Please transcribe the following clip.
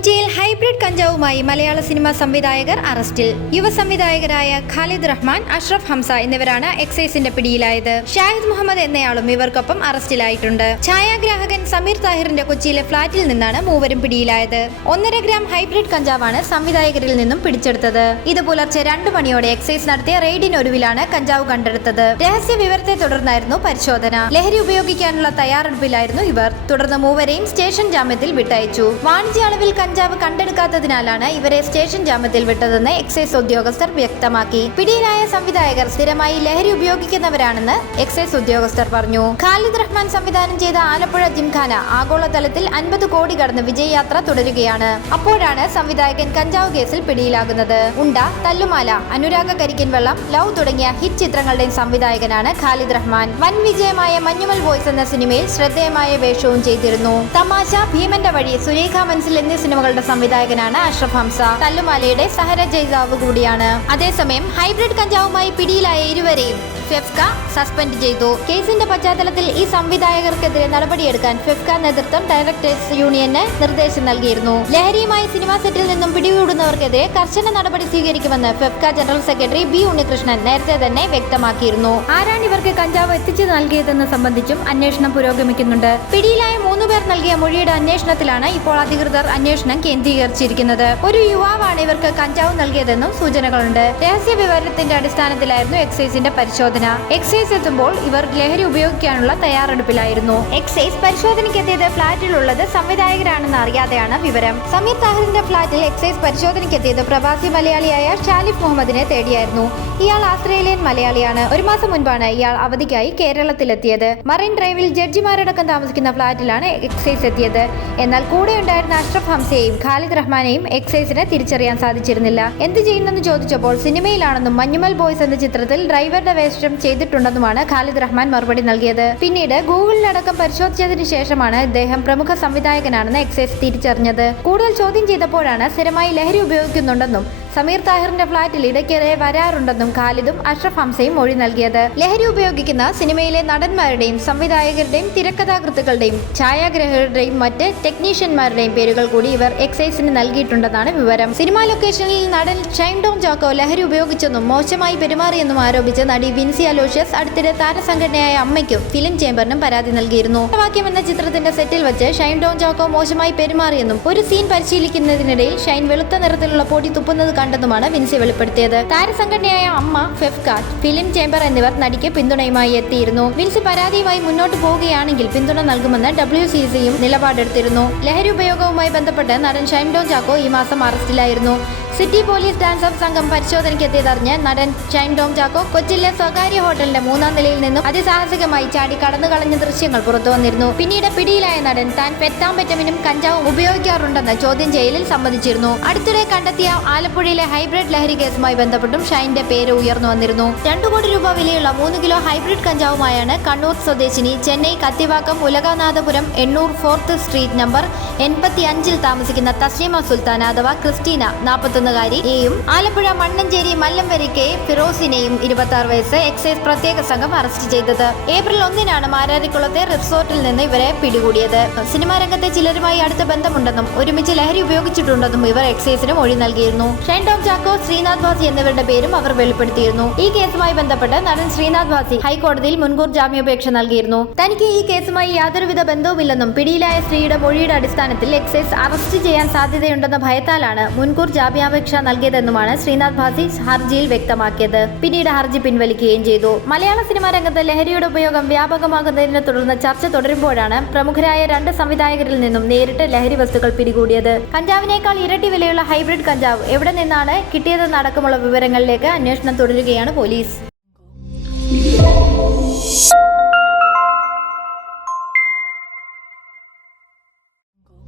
കൊച്ചിയിൽ ഹൈബ്രിഡ് കഞ്ചാവുമായി മലയാള സിനിമാ സംവിധായകർ അറസ്റ്റിൽ. യുവ സംവിധായകരായ ഖാലിദ് റഹ്മാൻ, അഷ്റഫ് ഹംസ എന്നിവരാണ് എക്സൈസിന്റെ പിടിയിലായത്. ഷാഹിദ് മുഹമ്മദ് എന്നയാളും ഇവർക്കൊപ്പം അറസ്റ്റിലായിട്ടുണ്ട്. ഛായാഗ്രാഹകൻ സമീർ താഹിറിന്റെ കൊച്ചിയിലെ ഫ്ളാറ്റിൽ നിന്നാണ് മൂവരും പിടിയിലായത്. 1.5 ഗ്രാം ഹൈബ്രിഡ് കഞ്ചാവാണ് സംവിധായകരിൽ നിന്നും പിടിച്ചെടുത്തത്. ഇത് പുലർച്ചെ 2 മണിയോടെ എക്സൈസ് നടത്തിയ റെയ്ഡിനൊടുവിലാണ് കഞ്ചാവ് കണ്ടെടുത്തത്. രഹസ്യ വിവരത്തെ തുടർന്നായിരുന്നു പരിശോധന. ലഹരി ഉപയോഗിക്കാനുള്ള തയ്യാറെടുപ്പിലായിരുന്നു ഇവർ. തുടർന്ന് മൂവരെയും സ്റ്റേഷൻ ജാമ്യത്തിൽ വിട്ടയച്ചു. വാണിജ്യ അളവിൽ കഞ്ചാവ് കണ്ടെടുക്കാത്തതിനാലാണ് ഇവരെ സ്റ്റേഷൻ ജാമ്യത്തിൽ വിട്ടതെന്ന് എക്സൈസ് ഉദ്യോഗസ്ഥർ വ്യക്തമാക്കി. പിടിയിലായ സംവിധായകർ സ്ഥിരമായി ലഹരി ഉപയോഗിക്കുന്നവരാണെന്ന് എക്സൈസ് ഉദ്യോഗസ്ഥർ പറഞ്ഞു. ഖാലിദ് റഹ്മാൻ സംവിധാനം ചെയ്ത ആലപ്പുഴ ജിംഖാന ആഗോളതലത്തിൽ 50 കോടി കടന്ന് വിജയയാത്ര തുടരുകയാണ്. അപ്പോഴാണ് സംവിധായകൻ കഞ്ചാവ് കേസിൽ പിടിയിലാകുന്നത്. ഉണ്ട, തല്ലുമാല, അനുരാഗ കരിക്കിൻ വെള്ളം, ലവ് തുടങ്ങിയ ഹിറ്റ് ചിത്രങ്ങളുടെയും സംവിധായകനാണ് ഖാലിദ് റഹ്മാൻ. വൻ വിജയമായ മഞ്ഞുമൽ ബോയ്സ് എന്ന സിനിമയിൽ ശ്രദ്ധേയമായ വേഷവും ചെയ്തിരുന്നു. തമാശ, ഭീമന്റെ വഴി, സുരേഖ മനസ്സിൽ എന്നീ സിനിമകളുടെ സംവിധായകനാണ് അഷ്റഫ് ഹംസ. തല്ലുമാലയുടെ സഹരചയിതാവ് കൂടിയാണ്. അതേസമയം ഹൈബ്രിഡ് കഞ്ചാവുമായി പിടിയിലായ ഇരുവരെയും ഫെഫ്ക സസ്പെൻഡ് ചെയ്തു. കേസിന്റെ പശ്ചാത്തലത്തിൽ ഈ സംവിധായകർക്കെതിരെ നടപടിയെടുക്കാൻ ഫെഫ്ക നേതൃത്വം ഡയറക്ടേഴ്സ് യൂണിയന് നിർദ്ദേശം നൽകിയിരുന്നു. ലഹരിയുമായി സിനിമാ സെറ്റിൽ നിന്നും പിടികൂടുന്നവർക്കെതിരെ കർശന നടപടി സ്വീകരിക്കുമെന്ന് FEFKA general secretary B Unnikrishnan നേരത്തെ തന്നെ വ്യക്തമാക്കിയിരുന്നു. ആരാണ് ഇവർക്ക് കഞ്ചാവ് എത്തിച്ചു നൽകിയതെന്ന് സംബന്ധിച്ചും അന്വേഷണം പുരോഗമിക്കുന്നുണ്ട്. പിടിയിലായ 3 പേർ നൽകിയ മൊഴിയുടെ അന്വേഷണത്തിലാണ് ഇപ്പോൾ അധികൃതർ അന്വേഷണം കേന്ദ്രീകരിച്ചിരിക്കുന്നത്. ഒരു യുവാവാണ് ഇവർക്ക് കഞ്ചാവ് നൽകിയതെന്നും സൂചനകളുണ്ട്. രഹസ്യ വിവരത്തിന്റെ അടിസ്ഥാനത്തിലായിരുന്നു എക്സൈസിന്റെ പരിശോധന. എക്സൈസ് എത്തുമ്പോൾ ഇവർ ലഹരി ഉപയോഗിക്കാനുള്ള തയ്യാറെടുപ്പിലായിരുന്നു. എക്സൈസ് പരിശോധനയ്ക്കെത്തിയത് ഫ്ളാറ്റിലുള്ളത് സംവിധായകരാണെന്ന് അറിയാതെയാണ് വിവരം. സമീർ താഹിറിന്റെ ഫ്ളാറ്റിൽ എക്സൈസ് പരിശോധനയ്ക്കെത്തിയത് പ്രവാസി മലയാളിയായ ഷാലിഫ് മുഹമ്മദിനെ തേടിയായിരുന്നു. ഇയാൾ ആസ്ട്രേലിയൻ മലയാളിയാണ്. 1 മാസം മുൻപാണ് ഇയാൾ അവധിക്കായി കേരളത്തിലെത്തിയത്. മറൈൻ ഡ്രൈവിൽ ജഡ്ജിമാരടക്കം താമസിക്കുന്ന ഫ്ളാറ്റിലാണ് എക്സൈസ് എത്തിയത്. എന്നാൽ കൂടെയുണ്ടായിരുന്ന അഷ്റഫ് ഹംസയെയും ഖാലിദ് റഹ്മാനെയും എക്സൈസിന് തിരിച്ചറിയാൻ സാധിച്ചിരുന്നില്ല. എന്ത് ചെയ്യുന്നെന്ന് ചോദിച്ചപ്പോൾ സിനിമയിലാണെന്നും മഞ്ഞുമൽ ബോയ്സ് എന്ന ചിത്രത്തിൽ ഡ്രൈവറുടെ വേഷം ചെയ്തിട്ടുണ്ടെന്നുമാണ് ഖാലിദ് റഹ്മാൻ മറുപടി നൽകിയത്. പിന്നീട് ഗൂഗിളിലടക്കം പരിശോധിച്ചതിന് ശേഷമാണ് ഇദ്ദേഹം പ്രമുഖ സംവിധായകനാണെന്ന് എക്സൈസ് തിരിച്ചറിഞ്ഞത്. കൂടുതൽ ചോദ്യം ചെയ്തപ്പോഴാണ് സ്ഥിരമായി ലഹരി ഉപയോഗിക്കുന്നുണ്ടെന്നും സമീർ താഹിറിന്റെ ഫ്ളാറ്റിൽ ഇടയ്ക്കിടെ വരാറുണ്ടെന്നും ഖാലിദും അഷ്റഫ് ഹംസയും മൊഴി നൽകിയത്. ലഹരി ഉപയോഗിക്കുന്ന സിനിമയിലെ നടന്മാരുടെയും സംവിധായകരുടെയും തിരക്കഥാകൃത്തുക്കളുടെയും ഛായാഗ്രഹകരുടെയും മറ്റ് ടെക്നീഷ്യന്മാരുടെയും പേരുകൾ കൂടി ഇവർ എക്സൈസിന് നൽകിയിട്ടുണ്ടെന്നാണ് വിവരം. സിനിമാ ലൊക്കേഷനിൽ നടൻ ഷൈൻ ടോം ചാക്കോ ലഹരി ഉപയോഗിച്ചെന്നും മോശമായി പെരുമാറിയെന്നും ആരോപിച്ച് നടി വിൻസി അലോഷ്യസ് അടുത്തിടെ താരസംഘടനയായ അമ്മയ്ക്കും ഫിലിം ചേംബറിനും പരാതി നൽകിയിരുന്നു. വാക്യം എന്ന ചിത്രത്തിന്റെ സെറ്റിൽ വെച്ച് ഷൈൻ ടോം ചാക്കോ മോശമായി പെരുമാറിയെന്നും ഒരു സീൻ പരിശീലിക്കുന്നതിനിടയിൽ ഷൈൻ വെളുത്ത നിറത്തിലുള്ള പൊടി തുപ്പുന്നത് കണ്ടെന്നുമാണ് വിൻസി വെളിപ്പെടുത്തിയത്. താരസംഘടനയായ അമ്മ, ഫെഫ്ക, ഫിലിം ചേംബർ എന്നിവർ നടിക്ക് പിന്തുണയുമായി എത്തിയിരുന്നു. വിൻസി പരാതിയുമായി മുന്നോട്ട് പോവുകയാണെങ്കിൽ പിന്തുണ നൽകുമെന്ന് WCCയും നിലപാടെടുത്തിരുന്നു. ലഹരി ഉപയോഗവുമായി ബന്ധപ്പെട്ട് നടൻ ഷൈൻ ടോം ചാക്കോ ഈ മാസം അറസ്റ്റിലായിരുന്നു. സിറ്റി പോലീസ് ഡാൻസ് ഓഫ് സംഘം പരിശോധനയ്ക്കെത്തിയതറിഞ്ഞ് നടൻ ഷൈൻ ടോം ചാക്കോ കൊച്ചിയിലെ സ്വകാര്യ ഹോട്ടലിന്റെ 3ാം നിലയിൽ നിന്നും അതിസാഹസികമായി ചാടി കടന്നുകളഞ്ഞ ദൃശ്യങ്ങൾ പുറത്തു വന്നിരുന്നു. പിന്നീട് പിടിയിലായ നടൻ താൻ പെറ്റാംപെറ്റമിനും കഞ്ചാവും ഉപയോഗിക്കാറുണ്ടെന്ന് ചോദ്യം ചെയ്യലിൽ സമ്മതിച്ചിരുന്നു. അടുത്തിടെ കണ്ടെത്തിയ ആലപ്പുഴയിലെ ഹൈബ്രിഡ് ലഹരി കേസുമായി ബന്ധപ്പെട്ടും ഷൈന്റെ പേര് ഉയർന്നു വന്നിരുന്നു. 2 കോടി രൂപ വിലയുള്ള 3 കിലോ ഹൈബ്രിഡ് കഞ്ചാവുമായാണ് കണ്ണൂർ സ്വദേശിനി ചെന്നൈ കത്തിവാക്കം ഉലകനാഥപുരം 800 4th സ്ട്രീറ്റ് നമ്പർ 85-ൽ താമസിക്കുന്ന തസ്ലീമ സുൽത്താന അഥവാ ക്രിസ്റ്റീന 41-കാരിയെയും ആലപ്പുഴ മണ്ണഞ്ചേരി മല്ലംവരിക്കെ ഫിറോസിനെയും 26 വയസ്സ് എക്സൈസ് പ്രത്യേക സംഘം അറസ്റ്റ് ചെയ്തത്. ഏപ്രിൽ 1-നാണ് മാരാരിക്കുളത്തെ റിസോർട്ടിൽ നിന്ന് ഇവരെ പിടികൂടിയത്. സിനിമാ രംഗത്തെ ചിലരുമായി അടുത്ത ബന്ധമുണ്ടെന്നും ഒരുമിച്ച് ലഹരി ഉപയോഗിച്ചിട്ടുണ്ടെന്നും ഇവർ എക്സൈസിന് മൊഴി നൽകിയിരുന്നു. ഷൈൻ ടോം ചാക്കോ, ശ്രീനാഥ് ഭാസി എന്നിവരുടെ പേരും അവർ വെളിപ്പെടുത്തിയിരുന്നു. ഈ കേസുമായി ബന്ധപ്പെട്ട് നടൻ ശ്രീനാഥ് ഭാസി ഹൈക്കോടതിയിൽ മുൻകൂർ ജാമ്യാപേക്ഷ നൽകിയിരുന്നു. തനിക്ക് ഈ കേസുമായി യാതൊരുവിധ ബന്ധവുമില്ലെന്നും പിടിയിലായ സ്ത്രീയുടെ മൊഴിയുടെ അടിസ്ഥാനത്തിൽ എക്സൈസ് അറസ്റ്റ് ചെയ്യാൻ സാധ്യതയുണ്ടെന്ന ഭയത്താലാണ് മുൻകൂർ ജാമ്യാപേക്ഷ നൽകിയതെന്നുമാണ് ശ്രീനാഥ് ഭാസി ഹർജിയിൽ വ്യക്തമാക്കിയത്. പിന്നീട് ഹർജി പിൻവലിക്കുകയും ചെയ്തു. മലയാള സിനിമാ രംഗത്ത് ലഹരിയുടെ ഉപയോഗം വ്യാപകമാകുന്നതിനെ തുടർന്ന് ചർച്ച തുടരുമ്പോഴാണ് പ്രമുഖരായ 2 സംവിധായകരിൽ നിന്നും നേരിട്ട് ലഹരി വസ്തുക്കൾ പിടികൂടിയത്. കഞ്ചാവിനേക്കാൾ ഇരട്ടി വിലയുള്ള ഹൈബ്രിഡ് കഞ്ചാവ് എവിടെ നിന്നാണ് കിട്ടിയതെന്നടക്കമുള്ള വിവരങ്ങളിലേക്ക് അന്വേഷണം തുടരുകയാണ് പോലീസ്.